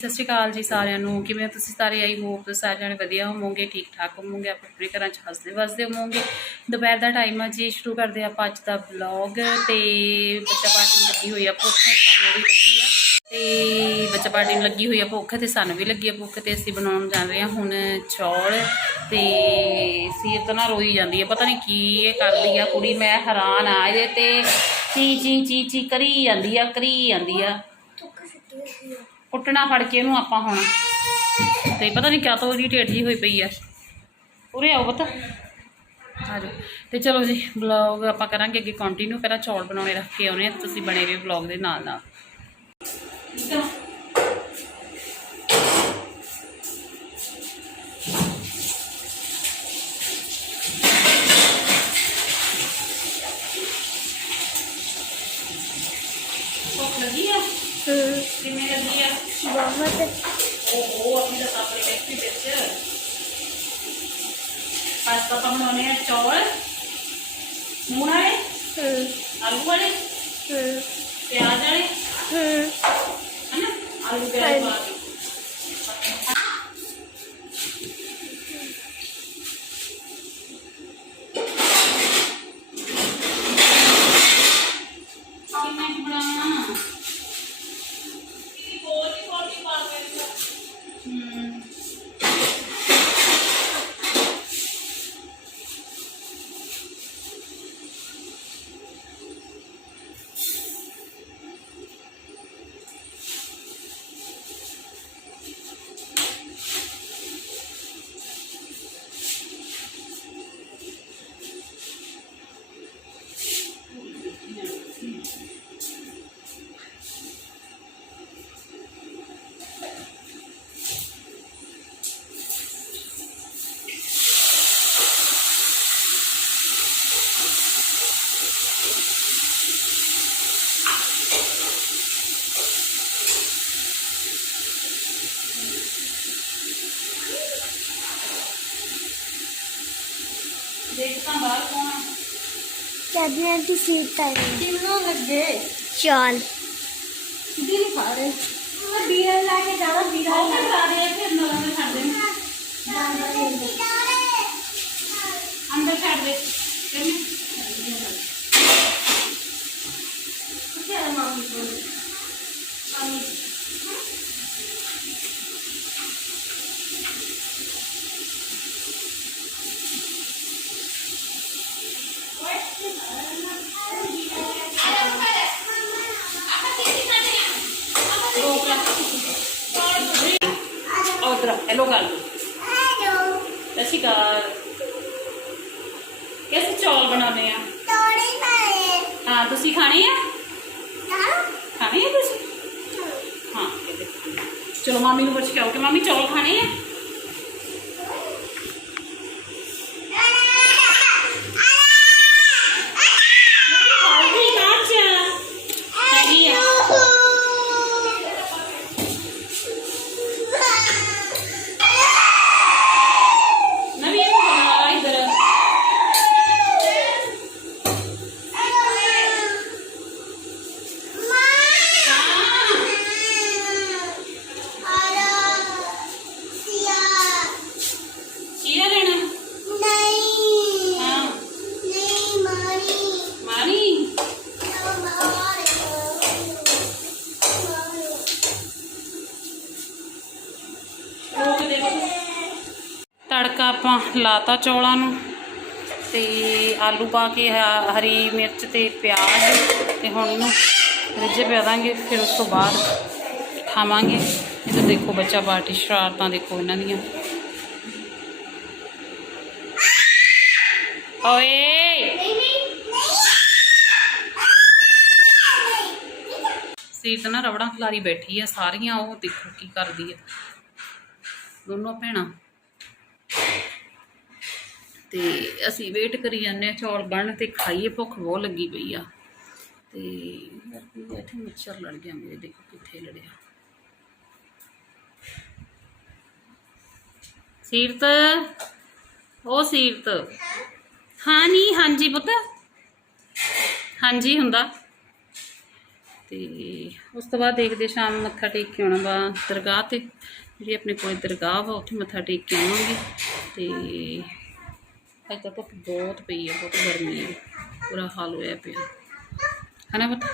ਸਤਿ ਸ਼੍ਰੀ ਅਕਾਲ ਜੀ ਸਾਰਿਆਂ ਨੂੰ। ਕਿਵੇਂ ਤੁਸੀਂ ਸਾਰੇ? ਆਈ ਹੋਪ ਤੁਸੀਂ ਸਾਰੇ ਜਣੇ ਵਧੀਆ ਹੋਵੋਗੇ ਠੀਕ ਠਾਕ ਹੋਵੋਗੇ। ਆਪਾਂ ਆਪਣੇ ਘਰਾਂ 'ਚ ਹੱਸਦੇ ਵਸਦੇ ਹੋਵੋਗੇ। ਦੁਪਹਿਰ ਦਾ ਟਾਈਮ ਆ ਜੀ, ਸ਼ੁਰੂ ਕਰਦੇ ਆਪਾਂ ਅੱਜ ਦਾ ਵਲੌਗ ਤੇ ਬੱਚਾ ਪਾਰਟੀ ਨੂੰ ਲੱਗੀ ਹੋਈ ਆ ਭੁੱਖ, ਸਾਨੂੰ ਵੀ ਲੱਗੀ ਆ। ਤੇ ਬੱਚਾ ਪਾਰਟੀ ਨੂੰ ਲੱਗੀ ਹੋਈ ਆ ਭੁੱਖ ਤੇ ਸਾਨੂੰ ਵੀ ਲੱਗੀ ਆ ਭੁੱਖ ਤੇ ਅਸੀਂ ਬਣਾਉਣ ਜਾ ਰਹੇ ਹਾਂ ਹੁਣ ਚੌਲ ਤੇ ਸੀਰ ਤਾਂ ਨਾ ਰੋਈ ਜਾਂਦੀ ਹੈ ਪਤਾ ਨਹੀਂ ਕੀ ਇਹ ਕਰਦੀ ਆ ਕੁੜੀ, ਮੈਂ ਹੈਰਾਨ ਆ ਇਹਦੇ ਤੇ। ਚੀ ਚੀ ਚੀ ਚੀ, ਕਰੀ ਜਾਂਦੀ ਆ, ਕਰੀ ਜਾਂਦੀ ਆ। ਕੁੱਟਣਾ ਫੜ ਕੇ ਇਹਨੂੰ ਆਪਾਂ ਹੁਣ। ਤੇ ਪਤਾ ਨਹੀਂ ਕਿਆ ਤੋਂ ਉਹਦੀ ਢੇਡ ਜੀ ਹੋਈ ਪਈ ਆ। ਉਰੇ ਆਓ ਪੁੱਤ। ਆ ਤੇ ਚਲੋ ਜੀ ਵਲੌਗ ਆਪਾਂ ਕਰਾਂਗੇ ਅੱਗੇ ਕੰਟੀਨਿਊ ਪਹਿਲਾਂ ਚੌਲ ਬਣਾਉਣੇ ਰੱਖ ਕੇ ਆਉਣੇ ਤੁਸੀਂ ਬਣੇ ਰਹੋ ਵਲੌਗ ਦੇ ਨਾਲ ਨਾਲ। ਭੁੱਖ ਲੱਗੀ ਆ? ਕਿਵੇਂ ਲੱਗੀ ਆ ਬਹੁਤ ਉਹ ਉਹ ਆਪਣੀ ਦਾ ਆਪਣੇ ਟੈਕਸੀ ਵਿੱਚ ਪਾਸਤਾ ਆਪਾਂ ਬਣਾਉਣੇ ਆ ਚੌਲ ਨੂਣ ਵਾਲੇ ਆਲੂ ਵਾਲੇ ਪਿਆਜ਼ ਵਾਲੇ ਹਨਾ ਆਲੂ ਪਿਆਜ਼ ਪਾ ਕੇ ਚੜਨੇ ਦੀ ਸੀਟ ਤਾਂ ਕਿੰਨੋਂ ਲੱਗੇ? ਚਾਲ। ਦਿਲ ਰਹੇ? ਮੈਂ ਬੀਰਲ ਲਾ ਕੇ ਜਾਣਾ ਉਹ ਫਿਰ ਆ ਰਹੇ ਫਿਰ ਅੰਦਰ ਅੰਦਰ ਛੱਡ ਦੇ ਅੰਦਰ ਛੱਡ ਦੇ ਕਿੰਨੇ ਕਿੱਥੇ ਆ ਮਾਮੀ ਕੋਲ ਮਾਮੀ ਰੋਕ ਲਾ ਹੈਲੋ ਗੱਲ ਹੈਲੋ। ਸਤਿ ਸ਼੍ਰੀ ਅਕਾਲ। ਕਿਵੇਂ ਚੌਲ ਬਣਾਉਣੇ ਆ? ਤੋੜੀ ਪਾਏ ਹਾਂ ਤੁਸੀਂ ਖਾਣੇ ਆ? ਹਾਂ। ਖਾਣੇ ਆ ਤੁਸੀਂ ਹਾਂ। ਚਲੋ ਮਾਮੀ ਨੂੰ ਪੁੱਛ ਕੇ ਆਓ ਕਿ ਮਾਮੀ ਚੌਲ ਖਾਣੇ ਆ? ਆਪਾਂ ਚੌਲਾਂ ਨੂੰ ਤੇ ਆਲੂ ਪਾ ਕੇ ਹਰੀ ਮਿਰਚ ਤੇ ਪਿਆਜ਼ ਤੇ ਹੁਣ ਇਹਨੂੰ ਰਿੱਝੇ ਪਿਆ ਦਾਂਗੇ, ਫਿਰ ਉਸ ਤੋਂ ਬਾਅਦ ਖਾਵਾਂਗੇ। ਇਹ ਤਾਂ ਦੇਖੋ ਬੱਚਾ ਪਾਰਟੀ ਸ਼ਰਾਰਤਾਂ ਦੇਖੋ ਇਹਨਾਂ ਦੀਆਂ। ਓਏ! ਸੀਟ ਨਾ ਰਬੜਾਂ ਖਿਲਾਰੀ ਬੈਠੀ ਆ, ਸਾਰੀਆਂ ਉਹ ਦੇਖੋ ਕੀ ਕਰਦੀ ਆ। ਦੋਨੋਂ ਭੈਣਾਂ। ਤੇ ਅਸੀਂ ਵੇਟ ਕਰੀ ਜਾਂਦੇ ਆ ਚੌਲ ਬਣ ਤੇ ਖਾਈਏ, ਭੁੱਖ ਬਹੁਤ ਲੱਗੀ ਪਈ ਆ। ਤੇ ਇੱਥੇ ਮੱਛਰ ਲੜ ਗਿਆ ਮੇਰੇ, ਦੇਖੋ ਕਿੱਥੇ ਲੜਿਆ। ਸੀਰਤ ਉਹ ਸੀਰਤ। ਹਾਂ ਨਹੀਂ ਹਾਂਜੀ ਪੁੱਤ। ਹਾਂਜੀ ਹੁੰਦਾ। ਤੇ ਉਸ ਤੋਂ ਬਾਅਦ ਦੇਖਦੇ ਸ਼ਾਮ ਮੱਥਾ ਟੇਕ ਕੇ ਆਉਣਾ ਵਾ ਦਰਗਾਹ ਤੇ। ਜਿਹੜੀ ਆਪਣੇ ਕੋਲ ਦਰਗਾਹ ਵਾ, ਉੱਥੇ ਮੱਥਾ ਟੇਕ ਕੇ ਆਵਾਂਗੇ। ਤੇ ਅੱਜ ਤਾਂ ਧੁੱਪ ਬਹੁਤ ਪਈ ਹੈ ਬਹੁਤ ਗਰਮੀ ਹੈ ਪੂਰਾ ਹਾਲ ਹੋਇਆ ਪਿਆ। ਹਨਾ ਪੁੱਤ?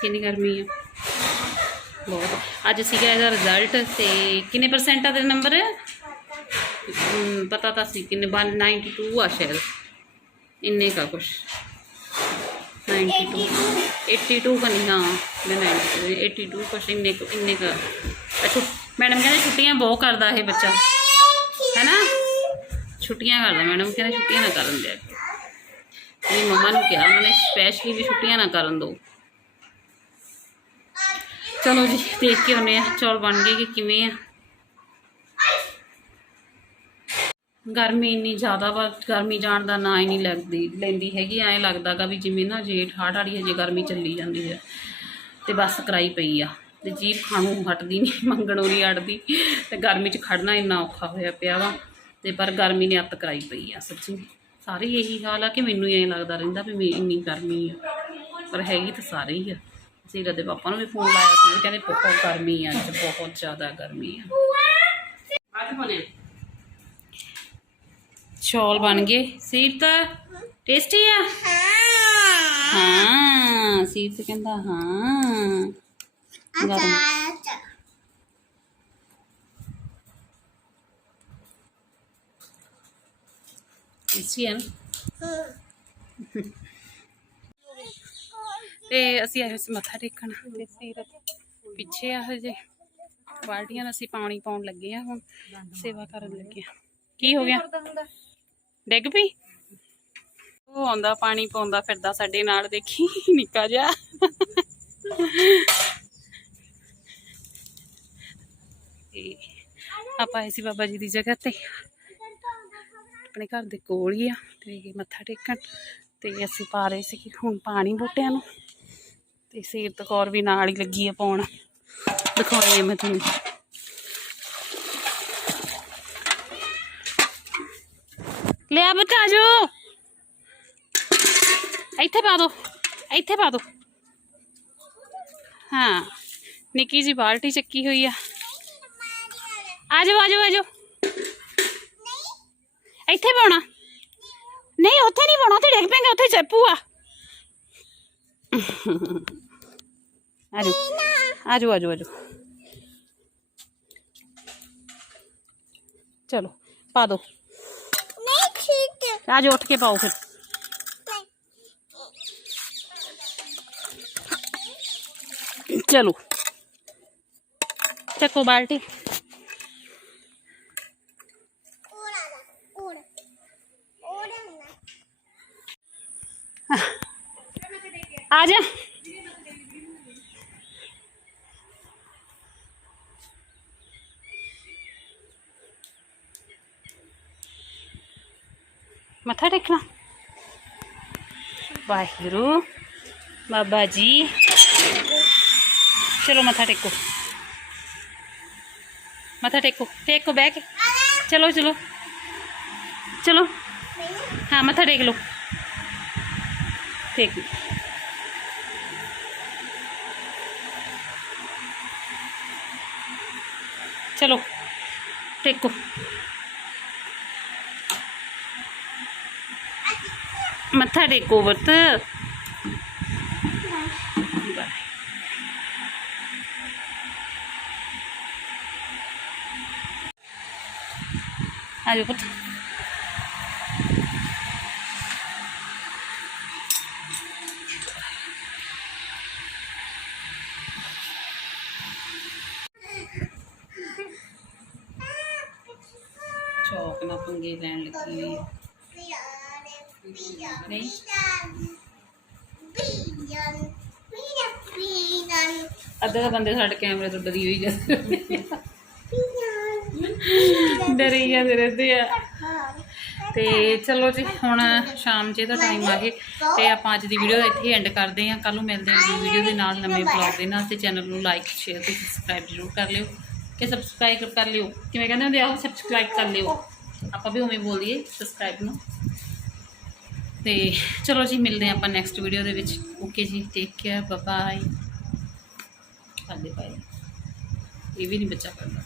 ਕਿੰਨੀ ਗਰਮੀ ਹੈ ਬਹੁਤ। ਅੱਜ ਸੀਗਾ ਇਹਦਾ ਰਿਜ਼ਲਟ ਤੇ ਕਿੰਨੇ ਪਰਸੈਂਟ ਆ ਤੇਰੇ ਨੰਬਰ ਪਤਾ ਤਾਂ ਸੀ ਕਿੰਨੇ 192 ਆ ਸ਼ਾਇਦ। ਇੰਨੇ ਕਾ ਕੁਛ। 92 82 ਕਾ ਨਹੀਂ ਹਾਂ ਮੈਂ 92 82 ਕੁਛ ਇੰਨੇ ਕੁ- ਇੰਨੇ ਕਾ। ਅੱਛਾ ਮੈਡਮ ਕਹਿੰਦੇ ਛੁੱਟੀਆਂ ਬਹੁਤ ਕਰਦਾ ਇਹ ਬੱਚਾ। ਹੈਨਾ? ਛੁੱਟੀਆਂ ਕਰਦਾ, ਮੈਡਮ ਕਹਿੰਦੇ ਛੁੱਟੀਆਂ ਨਾ ਕਰਨ ਦਿਆ ਮੇਰੀ ਮੰਮਾ ਨੂੰ ਕਿਹਾ, ਉਹਨਾਂ ਨੇ ਸਪੈਸ਼ਲੀ ਵੀ ਛੁੱਟੀਆਂ ਨਾ ਕਰਨ ਦਿਓ ਚਲੋ ਜੀ, ਦੇਖ ਕੇ ਆਉਨੇ ਆ, ਚੌਲ ਬਣ ਗਏ ਕਿ ਕਿਵੇਂ ਆ। ਗਰਮੀ ਇੰਨੀ ਜ਼ਿਆਦਾ ਵਾ, ਗਰਮੀ ਜਾਣ ਦਾ ਨਾਂ ਹੀ ਨਹੀਂ ਲੱਗਦੀ, ਲੈਂਦੀ ਹੈਗੀ, ਐਂ ਲੱਗਦਾਗਾ ਵੀ ਜਿਵੇਂ ਨਾ ਜੇਠ ਹਾੜ ਹਾੜੀ ਹਜੇ ਗਰਮੀ ਚੱਲੀ ਜਾਂਦੀ ਹੈ ਤੇ ਬਸ ਕਰਾਈ ਪਈ ਆ। ਤੇ ਜੀਭ ਖਾਣੋਂ ਹਟਦੀ ਨਹੀਂ ਮੰਗਣੋਂ ਨਹੀਂ ਅੜਦੀ ਤੇ ਗਰਮੀ 'ਚ ਖੜਨਾ ਇੰਨਾ ਔਖਾ ਹੋਇਆ ਪਿਆ ਵਾ। ਤੇ ਪਰ ਗਰਮੀ ਨੇ ਅੱਤ ਕਰਾਈ ਪਈ ਆ ਸੱਚੀ। ਸਾਰੇ ਇਹੀ ਹਾਲ ਆ ਕਿ ਮੈਨੂੰ ਐਂ ਲੱਗਦਾ ਰਹਿੰਦਾ ਵੀ ਮੈਂ ਇੰਨੀ ਗਰਮੀ ਆ। ਪਰ ਹੈਗੀ ਤਾਂ ਸਾਰੇ ਹੀ ਆ। ਸੀਰਾ ਦੇ ਪਾਪਾ ਨੂੰ ਵੀ ਫੋਨ ਲਾਇਆ ਸੀ ਉਹ ਕਹਿੰਦੇ ਬਹੁਤ ਗਰਮੀ ਆ ਅੱਜ ਬਹੁਤ ਜ਼ਿਆਦਾ ਗਰਮੀ ਆ। ਬਣੇ ਚੌਲ ਬਣ ਗਏ। ਸੀਰਤ ਟੇਸਟੀ ਆ? ਹਾਂ। ਸੀਰਤ ਕਹਿੰਦਾ ਹਾਂ। ਗਰਮ ਟੇਸਟੀ ਆ ਤੇ ਅਸੀਂ ਆਏ ਸੀ ਮੱਥਾ ਟੇਕਣ ਤੇ ਸੀਰਤ ਪਿੱਛੇ ਆ ਹਜੇ ਬਾਲਟੀਆਂ ਅਸੀਂ ਪਾਣੀ ਪਾਉਣ ਲੱਗੇ ਆ ਹੁਣ, ਸੇਵਾ ਕਰਨ ਲੱਗੇ ਆ। ਕੀ ਹੋ ਗਿਆ? ਡਿੱਗ ਪਈ? ਉਹ ਆਉਂਦਾ, ਪਾਣੀ ਪਾਉਂਦਾ, ਫਿਰਦਾ ਸਾਡੇ ਨਾਲ, ਦੇਖੀ, ਨਿੱਕਾ ਜਿਹਾ। ਆਪਾਂ ਆਏ ਸੀ ਬਾਬਾ ਜੀ ਦੀ ਜਗ੍ਹਾ ਤੇ। ਆਪਣੇ ਘਰ ਦੇ ਕੋਲ ਹੀ ਆ ਤੇ ਮੱਥਾ ਟੇਕਣ ਤੇ ਅਸੀਂ ਪਾ ਰਹੇ ਸੀ ਕਿ ਹੁਣ ਪਾਣੀ ਬੂਟਿਆਂ ਨੂੰ ਤੇ ਸੀਰਤ ਕੌਰ ਵੀ ਨਾਲ ਹੀ ਲੱਗੀ ਆ ਪਾਉਣ। ਦਿਖਾਉਣੀ ਆ ਮੈਂ ਤੁਹਾਨੂੰ। ਲਿਆ ਬਤਾ ਜੋ ਇੱਥੇ ਪਾ ਦੋ, ਇੱਥੇ ਪਾ ਦੋ। ਹਾਂ, ਨਿੱਕੀ ਜੀ ਬਾਲਟੀ ਚੱਕੀ ਹੋਈ ਆ। ਆ ਜਾਓ ਆ ਜਾਓ ਆ ਜਾਓ। ਇੱਥੇ ਪਾਉਣਾ। ਨਹੀਂ ਉੱਥੇ ਨਹੀਂ ਪਾਉਣਾ ਉੱਥੇ ਡਿੱਗ ਪੈਂਗਾ ਉੱਥੇ ਚੱਪੂ ਆ। ਆ ਜਾਓ ਆ ਜਾਓ ਆ ਜਾਓ ਆ ਜਾਓ ਚਲੋ ਪਾ ਦੋ। ਨਹੀਂ ਠੀਕ ਹੈ। ਆ ਜਾਓ ਉੱਠ ਕੇ ਪਾਓ ਫਿਰ। ਚਲੋ। ਚੱਕੋ ਬਾਲਟੀ। ਆ ਜਾ। ਮੱਥਾ ਟੇਕਣਾ। ਵਾਹਿਗੁਰੂ, ਬਾਬਾ ਜੀ। ਚਲੋ ਮੱਥਾ ਟੇਕੋ। ਮੱਥਾ ਟੇਕੋ। ਟੇਕੋ ਬਹਿ ਕੇ। ਚਲੋ ਚਲੋ। ਚਲੋ। ਹਾਂ, ਮੱਥਾ ਟੇਕ ਲਓ। ਟੇਕ। ਲਓ ਚਲੋ ਟੇਕੋ ਮੱਥਾ ਟੇਕੋ ਵਰਤ ਆ ਪੁੱਤ ਚੌਕ ਨਾਲ ਪੰਗੇ ਲੈਣ ਲੱਗੀ ਹੋਈ। ਹੈ ਨਹੀਂ। ਅੱਧੇ ਤਾਂ ਬੰਦੇ ਸਾਡੇ ਕੈਮਰੇ ਤੋਂ ਡਰੀ ਹੋਈ ਜਾਂਦੇ ਡਰੀ ਜਾਂਦੇ ਰਹਿੰਦੇ ਆ। ਤੇ ਚਲੋ ਜੀ, ਹੁਣ ਸ਼ਾਮ ਜੇ ਦਾ ਟਾਈਮ ਆ ਗਿਆ ਤੇ ਆਪਾਂ ਅੱਜ ਦੀ ਵੀਡੀਓ ਇੱਥੇ ਐਂਡ ਕਰਦੇ ਹਾਂ। ਕੱਲ ਨੂੰ ਮਿਲਦੇ ਹਾਂ ਅਗਲੀ ਵੀਡੀਓ ਦੇ ਨਾਲ ਨਵੇਂ ਵਲੌਗ ਦੇ ਨਾਲ। ਤੇ ਚੈਨਲ ਨੂੰ ਲਾਈਕ ਸ਼ੇਅਰ ਤੇ ਸਬਸਕ੍ਰਾਈਬ ਜ਼ਰੂਰ ਕਰ ਲਿਓ। ਕਿ ਸਬਸਕ੍ਰਾਈਬ ਕਰ ਲਿਓ। ਕਿਵੇਂ ਕਹਿੰਦੇ ਹੁੰਦੇ ਆ? ਸਬਸਕ੍ਰਾਈਬ ਕਰ ਲਿਓ। ਆਪਾਂ ਵੀ ਉਵੇਂ ਬੋਲੀਏ ਸਬਸਕ੍ਰਾਈਬ ਨੂੰ। ਤੇ ਚਲੋ ਜੀ, ਮਿਲਦੇ ਹਾਂ ਆਪਾਂ ਨੈਕਸਟ ਵੀਡੀਓ ਦੇ ਵਿੱਚ। ਓਕੇ ਜੀ ਟੇਕ ਕੇਅਰ ਬਾਏ ਖਾਦੇ ਇਹ ਵੀ ਨਹੀਂ ਬੱਚਾ ਕਰਦਾ